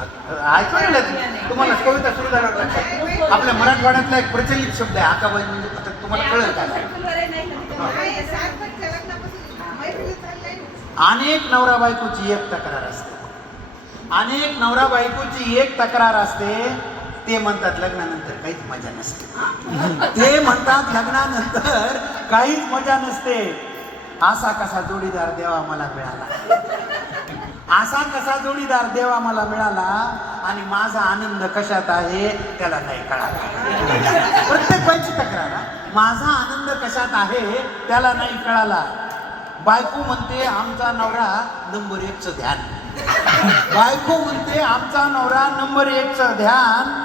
ऐकलं तुम्हाला कविता सुरू झाला लक्षात. आपल्या मराठवाड्यातला एक प्रचलित शब्द आहे आकाबाई, म्हणजे आता तुम्हाला कळेल का? अनेक नवरा बायकोची एक तक्रार असते, अनेक नवरा बायकोची एक तक्रार असते. ते म्हणतात लग्नानंतर काहीच मजा नसते. ते म्हणतात लग्नानंतर काहीच मजा नसते. असा कसा जोडीदार देवा मला मिळाला, असा कसा जोडीदार देवा मला मिळाला, आणि माझा आनंद कशात आहे त्याला नाही कळाला. प्रत्येक बाईची तक्रार, माझा आनंद कशात आहे त्याला नाही कळाला. बायको म्हणते आमचा नवरा नंबर 1चं ध्यान, बायको म्हणते आमचा नवरा नंबर 1चं ध्यान.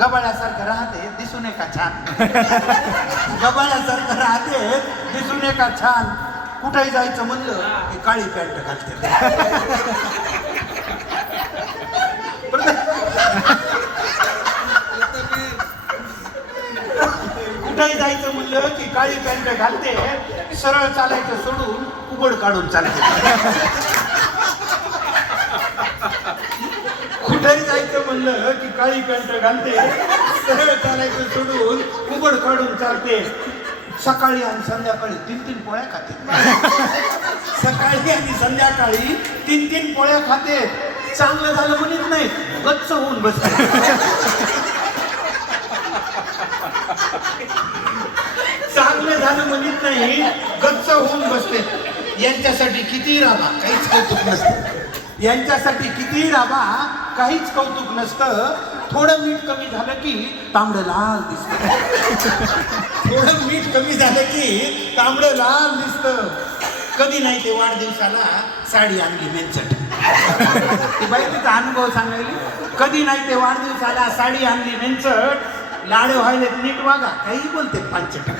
गबाळ्यासारखं राहते दिसून का छान, गबाळ्यासारखं राहते दिसून का छान. कुठेही जायचं म्हणलं की काळी पॅन्ट घालते. कुठेही जायचं म्हणलं की काळी पॅन्ट घालते, सरळ चालायचं सोडून कुबड काढून चालते. कुठेही जायचं म्हणलं की काळी पॅन्ट घालते, सरळ चालायचं सोडून कुबड काढून चालते. सकाळी आणि संध्याकाळी 3-3 पोळ्या खाते, सकाळी आणि संध्याकाळी 3-3 पोळ्या खाते. चांगलं झालं म्हणत नाही, गच्च होऊन बसते. चांगलं झालं म्हणत नाही, गच्च होऊन बसते. यांच्यासाठी किती राबा काहीच कौतुक नसतं, यांच्यासाठी किती राबा काहीच कौतुक नसतं. थोडं मीठ कमी झालं की तांबडं लाल दिसतं, थोडं मीठ कमी झालं की तांबडं लाल दिसतं. कधी नाही ते वाढदिवसाला साडी आणली मेंचट, ती बाई तिचा अनुभव सांगायली. कधी नाही ते वाढदिवसाला साडी आणली मेंचट. लाडे व्हायले नीट वागा, काही बोलते पांचट.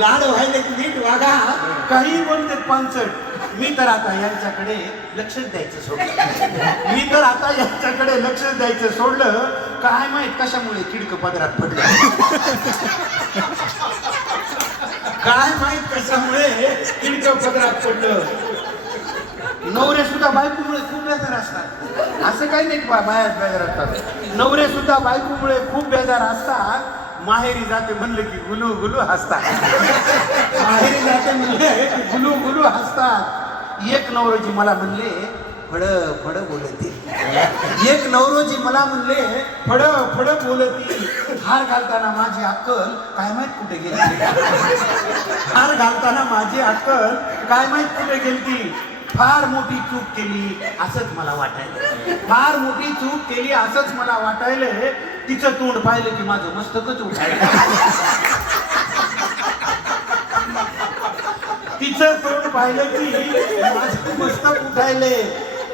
लाड व्हायले नीट वागा, काही बोलते पांचट. मी तर आता यांच्याकडे लक्षच द्यायचं सोडलं, मी तर आता यांच्याकडे लक्षच द्यायचं सोडलं. काय माहित कशामुळे किडकं पदरात पडलं, काय माहित कशामुळे किडकं पदरात पडलं. नवरे सुद्धा बायकोमुळे खूप बेजार असतात, असं काही नाही बाहेर बेजार असतात. नवरे सुद्धा बायकोमुळे खूप बेजार असतात. माहेरी जाते म्हणलं की गुलू गुलू हसतात, माहेरी जाते म्हणले की गुलू गुलू हसतात. एक नवरोजी मला म्हणले फड फड बोलती, एक नवरोजी मला म्हणले फड फड बोलती. हार घालताना माझी अक्कल काय माहित कुठे गेली, हार घालताना माझी अक्कल काय माहित कुठे गेली. फार मोठी चूक केली असंच मला वाटायलं, फार मोठी चूक केली असंच मला वाटायलं. तिचं तोंड पाहिलं की माझं मस्तकच उठायलं, तिचं तोंड पाहिलं की माझं मस्तक उठायले.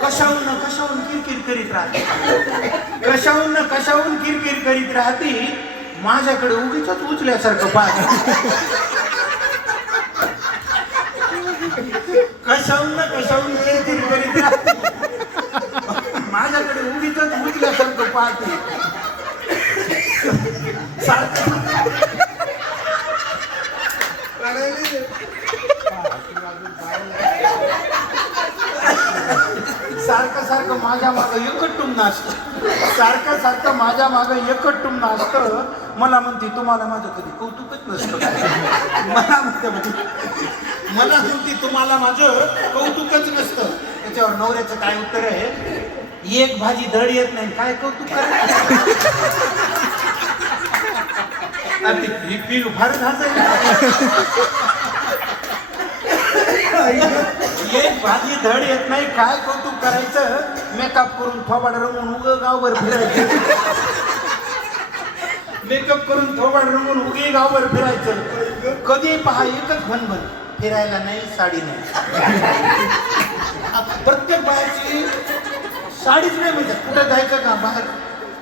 कशाहून कशाहून किरकिर करीत राहते, कशाहून कशाहून किरकिर करीत राहती. माझ्याकडे उगीच उचल्यासारखं पाहत, कशाहून कशाहून किरकिर करीत राहते. माझ्याकडे उगीच उचल्यासारखं पाहते. सारखं सारखं माझ्या मागं एकटुंब असतं, सारखं सारखं माझ्या मागं एकटुंब असतं. मला म्हणते तुम्हाला माझं कधी कौतुकच नसतं, मला म्हणते तुम्हाला माझं कौतुकच नसतं. त्याच्यावर नवऱ्याचं काय उत्तर आहे, एक भाजी धड येत नाही काय कौतुक करायचं. फार एक भाजी धड येत नाही काय कौतुक करायचं. मेकअप करून थोबाड रंगून उगं गावभर फिरायचं, मेकअप करून थोबाड रंगून उगे गावभर फिरायचं. कधी पहा एकच भनभन, फिरायला नाही साडी नाही. प्रत्येक बायाची साडीच नाही म्हणजे कुठं जायचं का बाहेर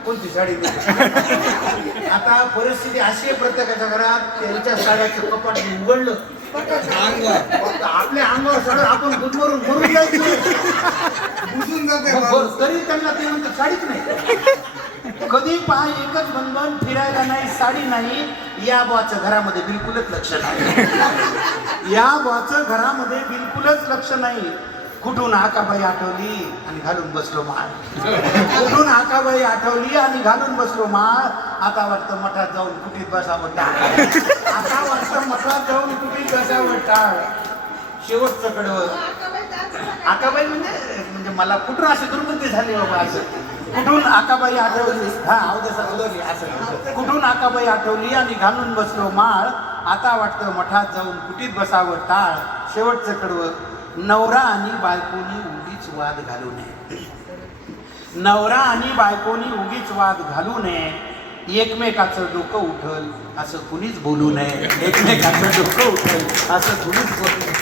कोणती साडी नाही. आता परिस्थिती अशी आहे प्रत्येकाच्या घरात त्यांच्या साड्याचं कपाट उघडलं आपल्या अंगावर सगळं आपण गुदमरून मरून जायचं, बुजून जाते तरी त्यांना ते म्हणते साडीच नाही. कधी पहा एकच बंधन, फिरायला नाही साडी नाही. या बुवाचं घरामध्ये बिलकुलच लक्ष नाही, या बुवाचं घरामध्ये बिलकुलच लक्ष नाही. कुठून आकाबाई आठवली आणि घालून बसलो माळ. कुठून आकाबाई आठवली आणि घालून बसलो माळ. आता वाटतं मठात जाऊन कुठीत बसावं टाळ. आता वाटतं मठात जाऊन कुठीत बसावं टाळ. शेवटचं कडवं आकाबाई म्हणजे मला कुठून अशी दुर्गती झाली बाबा असं. कुठून आकाबाई आठवली असं. कुठून आकाबाई आठवली आणि घालून बसलो माळ. आता वाटतं मठात जाऊन कुठीत बसावं टाळ. शेवटचं कडवं नवरा आणि बायकोनी उगीच वाद घालू नये. नवरा आणि बायकोनी उगीच वाद घालू नये. एकमेकाचं डोकं उठल असं कुणीच बोलू नये. एकमेकाचं डोकं उठल असं कुणीच बोलू नये.